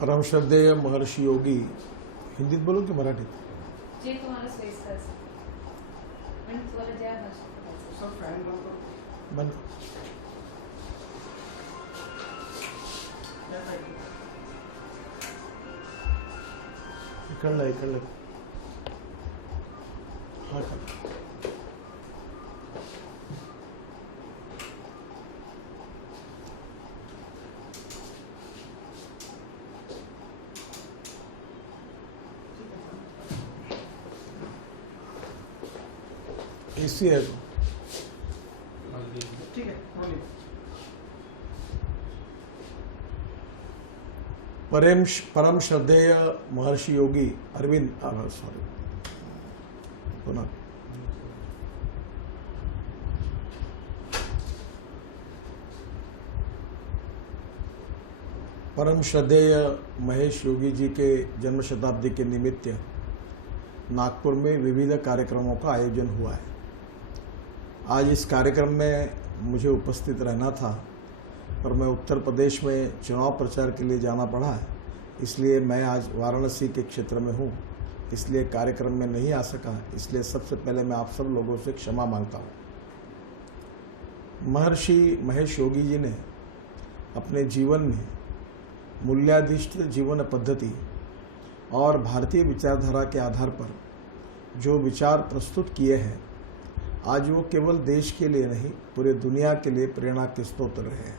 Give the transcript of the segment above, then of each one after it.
परम श्रद्धेय महर्षी योगी, हिंदीत बोलू की मराठीत? जे तुम्हाला सोयीस्कर असेल. पण तुम्हाला ज्या बंद. इकडलं हा का? एसी है तो ठीक है. परम श्रद्धेय महर्षि योगी अरविंद, सॉरी पुनः परम श्रद्धेय महेश योगी जी के जन्म शताब्दी के निमित्त नागपुर में विविध कार्यक्रमों का आयोजन हुआ है। आज इस कार्यक्रम में मुझे उपस्थित रहना था, पर मैं उत्तर प्रदेश में चुनाव प्रचार के लिए जाना पड़ा है, इसलिए मैं आज वाराणसी के क्षेत्र में हूँ, इसलिए कार्यक्रम में नहीं आ सका। इसलिए सबसे पहले मैं आप सब लोगों से क्षमा मांगता हूँ। महर्षि महेश योगी जी ने अपने जीवन में मूल्याधिष्ठित जीवन पद्धति और भारतीय विचारधारा के आधार पर जो विचार प्रस्तुत किए हैं, आज वो केवल देश के लिए नहीं, पूरे दुनिया के लिए प्रेरणा के स्रोत रहे हैं।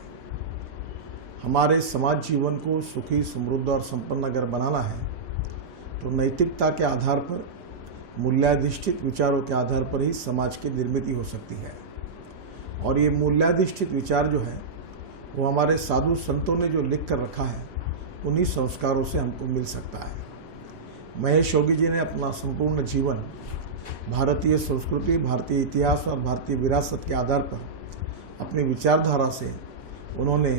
हमारे समाज जीवन को सुखी, समृद्ध और संपन्न अगर बनाना है तो नैतिकता के आधार पर, मूल्याधिष्ठित विचारों के आधार पर ही समाज की निर्मित हो सकती है। और ये मूल्याधिष्ठित विचार जो है वो हमारे साधु संतों ने जो लिख कर रखा है, उन्हीं संस्कारों से हमको मिल सकता है। महेश योगी जी ने अपना संपूर्ण जीवन भारतीय संस्कृति, भारतीय इतिहास और भारतीय विरासत के आधार पर अपनी विचारधारा से उन्होंने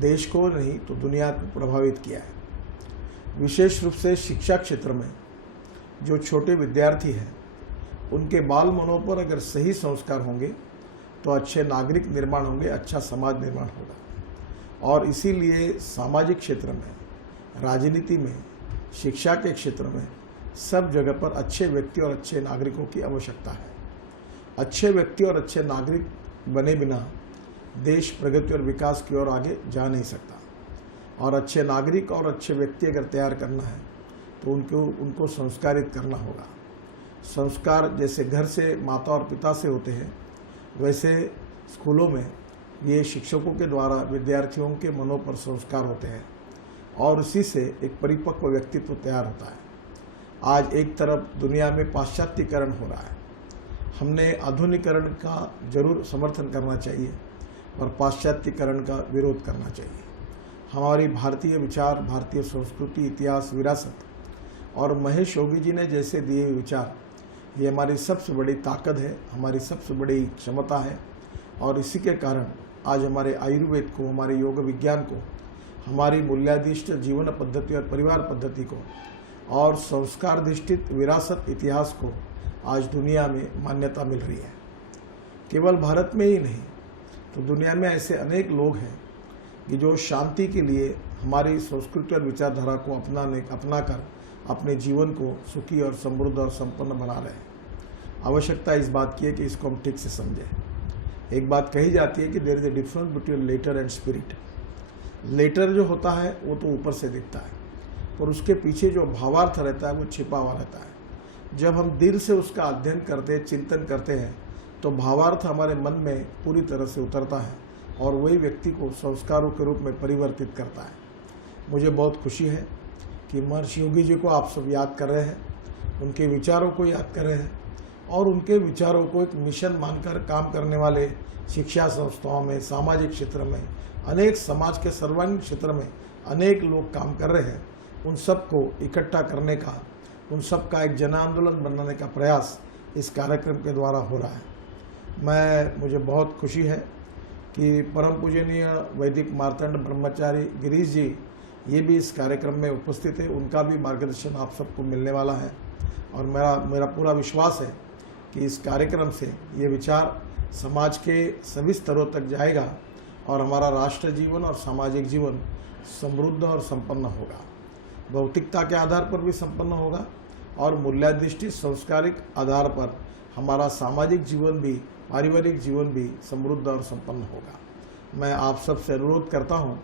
देश को नहीं तो दुनिया को प्रभावित किया है। विशेष रूप से शिक्षा क्षेत्र में जो छोटे विद्यार्थी हैं, उनके बाल मनों पर अगर सही संस्कार होंगे तो अच्छे नागरिक निर्माण होंगे, अच्छा समाज निर्माण होगा। और इसीलिए सामाजिक क्षेत्र में, राजनीति में, शिक्षा के क्षेत्र में, सब जगह पर अच्छे व्यक्ति और अच्छे नागरिकों की आवश्यकता है। अच्छे व्यक्ति और अच्छे नागरिक बने बिना देश प्रगति और विकास की ओर आगे जा नहीं सकता। और अच्छे नागरिक और अच्छे व्यक्ति अगर तैयार करना है तो उनको संस्कारित करना होगा। संस्कार जैसे घर से माता और पिता से होते हैं, वैसे स्कूलों में ये शिक्षकों के द्वारा विद्यार्थियों के मनों पर संस्कार होते हैं और उसी से एक परिपक्व व्यक्तित्व तैयार होता है। आज एक तरफ दुनिया में पाश्चात्यकरण हो रहा है, हमने आधुनिकीकरण का जरूर समर्थन करना चाहिए और पाश्चात्यकरण का विरोध करना चाहिए। हमारी भारतीय विचार, भारतीय संस्कृति, इतिहास, विरासत और महेश योगी जी ने जैसे दिए हुए विचार, ये हमारी सबसे बड़ी ताकत है, हमारी सबसे बड़ी क्षमता है। और इसी के कारण आज हमारे आयुर्वेद को, हमारे योग विज्ञान को, हमारी मूल्याधिष्ठित जीवन पद्धति और परिवार पद्धति को और संस्कारधिष्ठित विरासत इतिहास को आज दुनिया में मान्यता मिल रही है। केवल भारत में ही नहीं तो दुनिया में ऐसे अनेक लोग हैं कि जो शांति के लिए हमारी संस्कृति और विचारधारा को अपनाकर अपने जीवन को सुखी और समृद्ध और संपन्न बना रहे हैं। आवश्यकता इस बात की है कि इसको हम ठीक से समझें। एक बात कही जाती है कि there is a difference between letter and spirit. Letter जो होता है वो तो ऊपर से दिखता है, पर उसके पीछे जो भावार्थ रहता है वो छिपा हुआ रहता है। जब हम दिल से उसका अध्ययन करते हैं, चिंतन करते हैं, तो भावार्थ हमारे मन में पूरी तरह से उतरता है और वही व्यक्ति को संस्कारों के रूप में परिवर्तित करता है। मुझे बहुत खुशी है कि महर्षि योगी जी को आप सब याद कर रहे हैं, उनके विचारों को याद कर रहे हैं और उनके विचारों को एक मिशन मानकर काम करने वाले शिक्षा संस्थाओं में, सामाजिक क्षेत्र में, अनेक समाज के सर्वांगीण क्षेत्र में अनेक लोग काम कर रहे हैं। उन सब को इकट्ठा करने का, उन सब का एक जन आंदोलन बनाने का प्रयास इस कार्यक्रम के द्वारा हो रहा है। मुझे बहुत खुशी है कि परम पूजनीय वैदिक मार्तंड ब्रह्मचारी गिरीश जी ये भी इस कार्यक्रम में उपस्थित है। उनका भी मार्गदर्शन आप सबको मिलने वाला है और मेरा पूरा विश्वास है कि इस कार्यक्रम से ये विचार समाज के सभी स्तरों तक जाएगा और हमारा राष्ट्र जीवन और सामाजिक जीवन समृद्ध और संपन्न होगा, भौतिकता के आधार पर भी संपन्न होगा और मूल्याधिष्ठित सांस्कारिक आधार पर हमारा सामाजिक जीवन भी, पारिवारिक जीवन भी समृद्ध और संपन्न होगा। मैं आप सबसे अनुरोध करता हूँ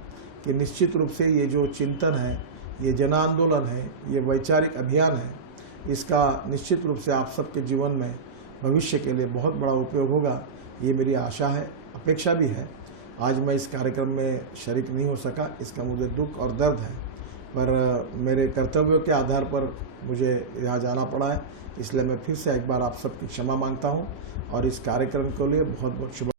कि निश्चित रूप से ये जो चिंतन है, ये जन आंदोलन है, ये वैचारिक अभियान है, इसका निश्चित रूप से आप सबके जीवन में भविष्य के लिए बहुत बड़ा उपयोग होगा, ये मेरी आशा है, अपेक्षा भी है। आज मैं इस कार्यक्रम में शरीक नहीं हो सका, इसका मुझे दुख और दर्द है, पर मेरे कर्तव्यों के आधार पर मुझे यहाँ जाना पड़ा है, इसलिए मैं फिर से एक बार आप सबकी क्षमा मांगता हूँ और इस कार्यक्रम के लिए बहुत बहुत शुभ